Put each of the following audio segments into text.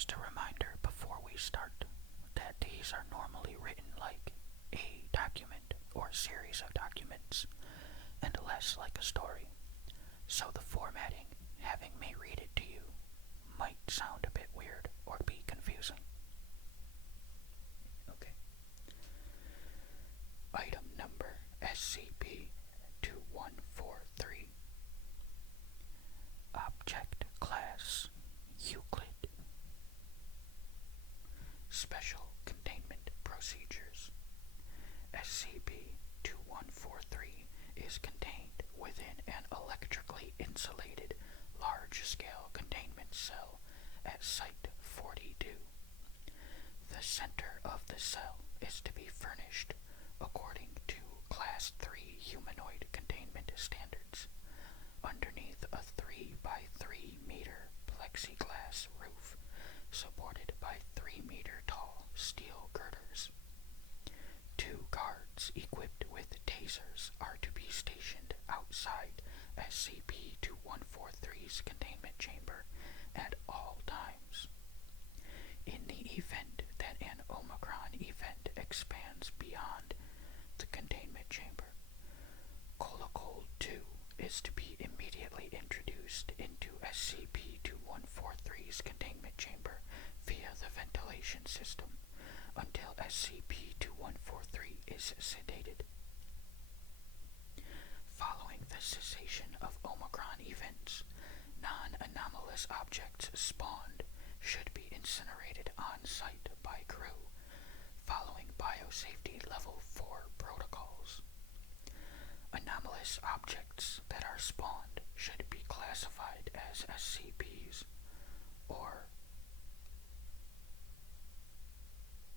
Just a reminder before we start that these are normally written like a document or series of documents and less like a story. So the formatting, having me read it to you, might sound a bit weird or be confusing. Okay. Item number SCP-2143. Object Class Euclid. Special Containment Procedures. SCP-2143 is contained within an electrically insulated large-scale containment cell at Site-42. The center of the cell is to be furnished according to Class 3 humanoid containment standards, underneath a 3 by 3 meter plexiglass roof supported by 3 meter tall steel girders. 2 guards equipped with tasers are to be stationed outside SCP-2143's containment chamber at all times. In the event that an Omicron event expands beyond the containment chamber, Cold 2 is to be immediately introduced into SCP-2143's containment chamber via the ventilation system until SCP-2143 is sedated. Following the cessation of Omicron events, non-anomalous objects spawned should be incinerated on-site by crew, following Biosafety Level 4 protocols. Anomalous objects that are spawned should be classified as SCPs, or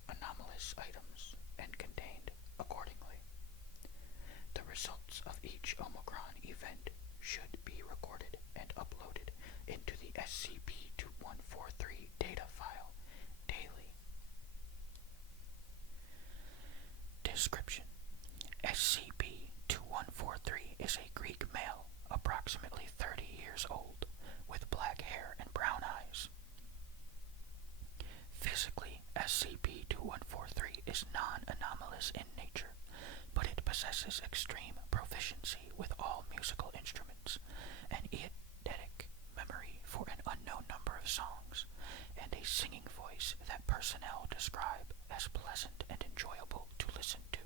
anomalous items, and contained accordingly. The results of each Omicron event should be recorded and uploaded into the SCP-2143 data file daily. Description: SCP-2143 is a Greek male, approximately 30 years old, with black hair and brown eyes. Physically, SCP-2143 is non-anomalous in nature, but it possesses extreme proficiency with all musical instruments, an eidetic memory for an unknown number of songs, and a singing voice that personnel describe as pleasant and enjoyable to listen to.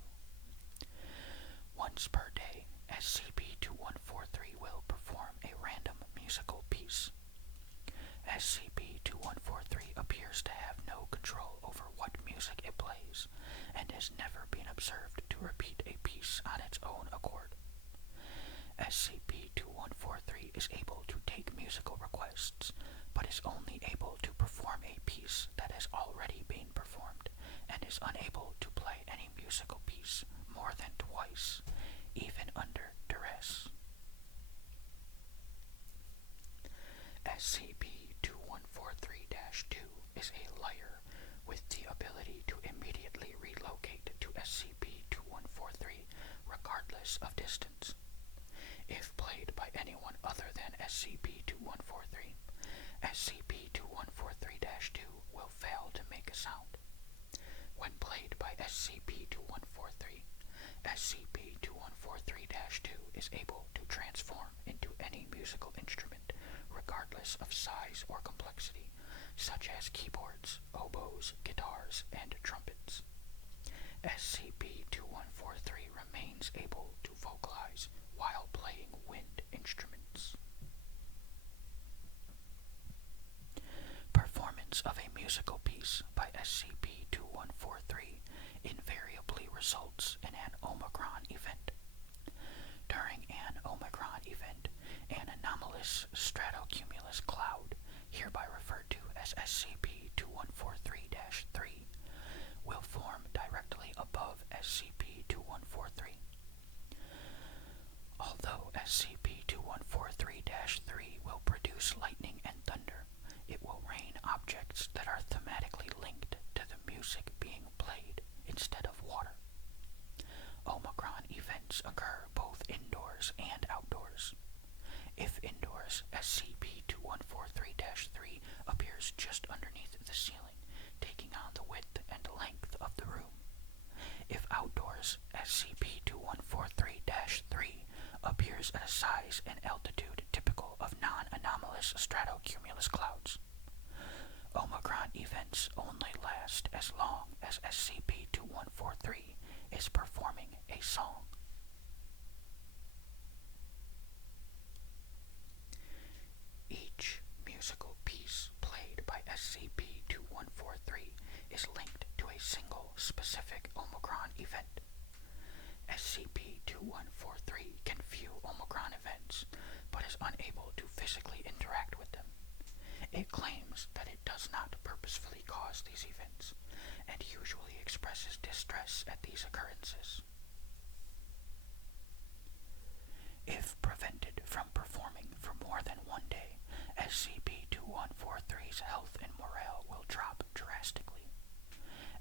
Once per day, SCP-2143 will perform a random musical piece. SCP-2143 appears to have no control over what music it plays, and has never been observed to repeat a piece on its own accord. SCP-2143 is able to take musical requests, but is only able to perform a piece that has already been performed, and is unable to play any musical piece more than twice, even under duress. SCP-2143-2 is a liar with the ability to immediately relocate to SCP-2143 regardless of distance. If played by anyone other than SCP-2143, SCP-2143-2 will fail to make a sound. When played by SCP-2143, SCP-2143-2 is able to transform into any musical instrument regardless of size or complexity, such as keyboards, oboes, guitars, and trumpets. SCP-2143 remains able to vocalize while playing wind instruments. Performance of a musical piece by SCP-2143 invariably results in an Omicron event. During an Omicron event, an anomalous stratocumulus cloud, hereby referred to as SCP-2143-3, will form directly above SCP-2143. Although SCP-2143-3 will produce lightning and thunder, it will rain objects that are thematically linked to the music being played instead of water. Omicron events occur both indoors and outdoors. If indoors, SCP-2143-3 appears just underneath the size and altitude typical of non-anomalous stratocumulus clouds. Omicron events only last as long as SCP-2143 is performing a song. Each musical piece played by SCP-2143 is linked to a single specific Omicron event. SCP-2143 can view Omicron events, but is unable to physically interact with them. It claims that it does not purposefully cause these events, and usually expresses distress at these occurrences. If prevented from performing for more than one day, SCP-2143's health and morale will drop drastically.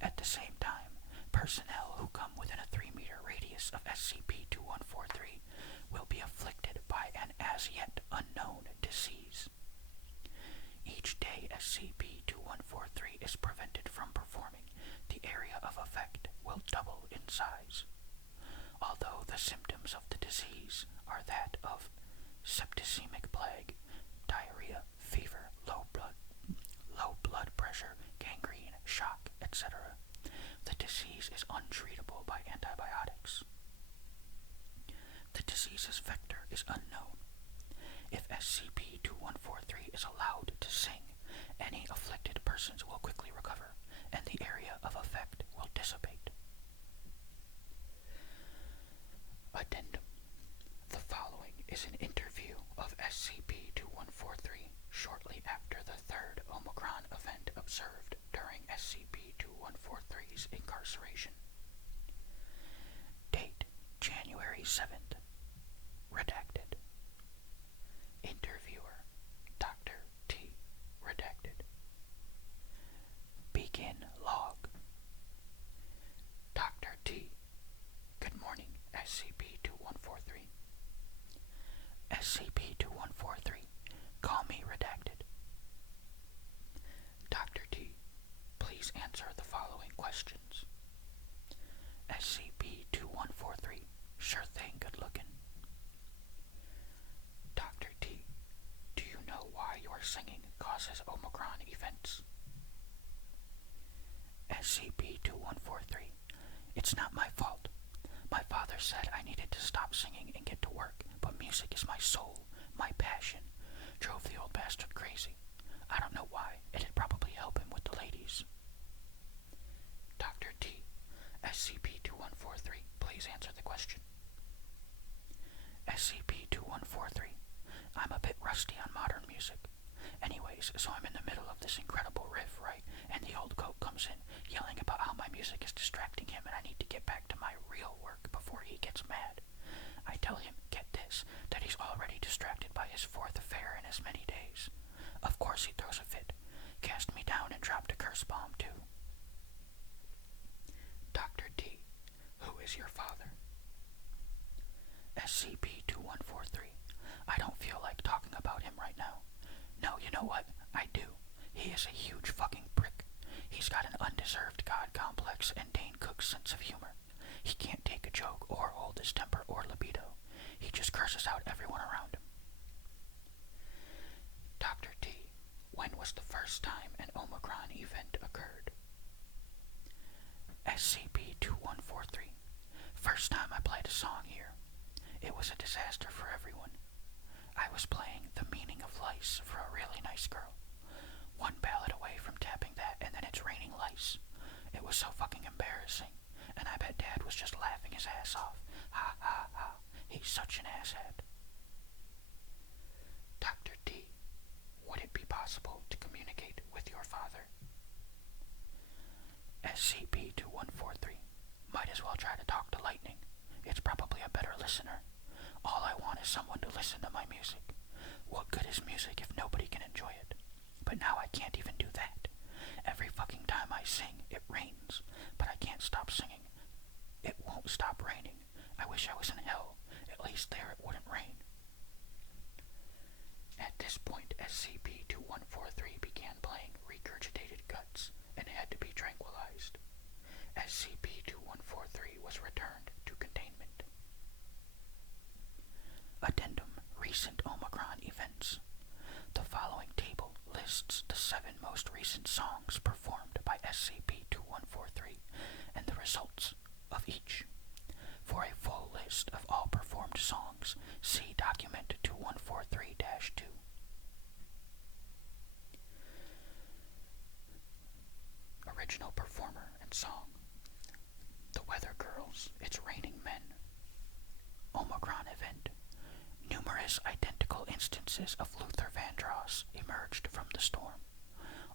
At the same time, personnel who come within a 3-meter radius of SCP-2143 will be afflicted by an as-yet unknown disease. Each day SCP-2143 is prevented from performing, the area of effect will double in size. Although the symptoms of the disease are that of septicemic plague, diarrhea, fever, low blood pressure, gangrene, shock, etc., the disease is untreatable by antibiotics. The disease's vector is unknown. If SCP-2143 is allowed to sing, any afflicted persons will quickly recover, and the area of effect will dissipate. Addendum. The following is an interview of SCP-2143 shortly after the third Omicron event observed during SCP-2143's incarceration. Date: January 7th. Redacted. Interviewer: Dr. T. Redacted. Begin log. Dr. T. Good morning, SCP-2143. SCP-2143, call me Redacted. Dr. T, please answer the following questions. SCP-2143, sure thing, good looking. Dr. T, do you know why your singing causes Omicron events? SCP-2143, it's not my fault. My father said I needed to stop singing and get to work, but music is my soul, my passion. Drove the old bastard crazy. I don't know why. It'd probably help him with the ladies. Dr. T, SCP-2143, please answer the question. SCP-2143, I'm a bit rusty on modern music. Anyways, so I'm in the middle of this incredible riff, right? And the old goat comes in, yelling about how my music is distracting him and I need to get back to my real work before he gets mad. I tell him, get this, that he's already distracted by his fourth affair in as many days. Of course he throws a fit, cast me down and dropped a curse bomb too. Dr. T, who is your father? SCP-2143, I don't feel like talking about him right now. No, you know what? I do. He is a huge fucking prick. He's got an undeserved god complex and Dane Cook's sense of humor. He can't take a joke or hold his temper or libido. He just curses out everyone around him. Dr. T, when was the first time an Omicron event occurred? SCP-2143, first time I played a song here. It was a disaster for everyone. I was playing The Meaning of Lice for a really nice girl. One ballad away from tapping that, and then it's raining lice. It was so fucking embarrassing, and I bet Dad was just laughing his ass off. Ha ha ha, he's such an asshat. Dr. T, would it be possible to communicate with your father? SCP-2143, might as well try to talk to lightning. It's probably a better listener. All I want is someone to listen to my music. What good is music if nobody can enjoy it? But now I can't even do that. Every fucking time I sing, it rains, but I can't stop singing. It won't stop raining. I wish I was in hell. At least there it wouldn't rain. At this point, SCP-2143 began playing Regurgitated Guts and had to be tranquilized. SCP-2143 was returned to containment. Addendum. recent Omicron events. The following table lists the 7 most recent songs performed by SCP-2143 and the results of each. For a full list of all performed songs, see document 2143-2. Original performer and song: The Weather Girls, It's Raining Men. Omicron event: numerous identical instances of Luther Vandross emerged from the storm.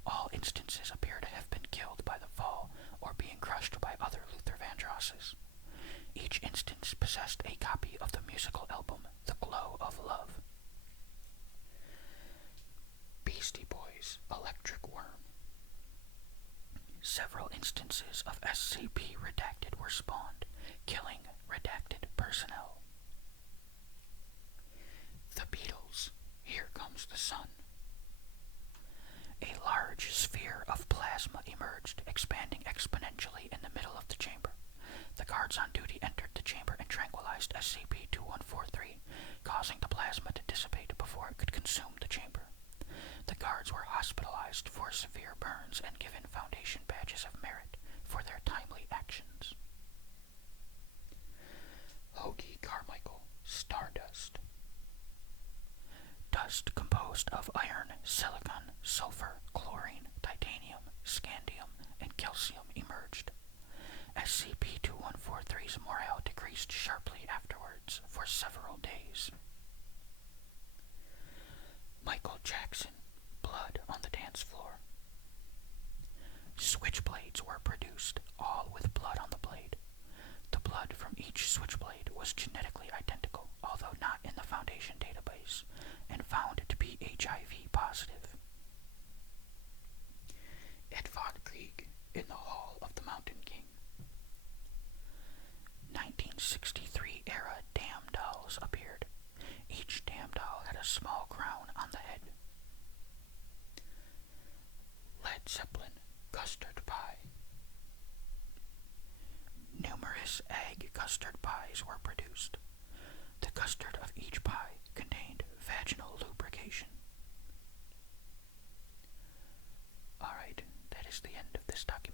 All instances appear to have been killed by the fall or being crushed by other Luther Vandrosses. Each instance possessed a copy of the musical album The Glow of Love. Beastie Boys, Electric Worm. Several instances of SCP Redacted were spawned, killing redacted personnel. The Beatles, Here Comes the Sun. A large sphere of plasma emerged, expanding exponentially in the middle of the chamber. The guards on duty entered the chamber and tranquilized SCP-2143, causing the plasma to dissipate before it could consume the chamber. The guards were hospitalized for severe burns and given Foundation badges of merit for their timely actions. Hoagie Carmichael, Stardust. Dust composed of iron, silicon, sulfur, chlorine, titanium, scandium, and calcium emerged. SCP-2143's morale decreased sharply afterwards for several days. Michael Jackson, Blood on the Dance Floor. Switchblades were produced, all with blood on the blade. The blood from each switchblade was genetically identical, although not in the Foundation database, and found to be HIV positive. Ed Von Krieg in the Hall of the Mountain King. 1963 era Dam dolls appeared. Each Dam doll had a small crown on the head. Led Zeppelin, Custard Pie. Numerous egg custard pies were produced. The custard of each pie contained vaginal lubrication. Alright, that is the end of this document.